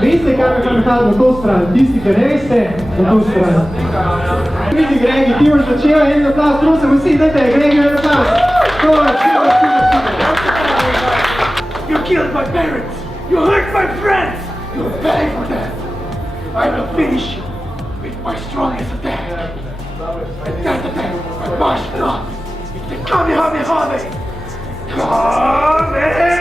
veste, kaj prihaja na to stran, tisti, ki ne veste, na to stran. Vidi, Gregi, ti boš začel, en aplavz, prosim, vsi, dajte, Gregi, en aplavz. You killed my parents! You hurt my friends! You'll pay for that! I will finish you with my strongest attack! And that attack, my martial art, is the Kamehameha! Kamehameha!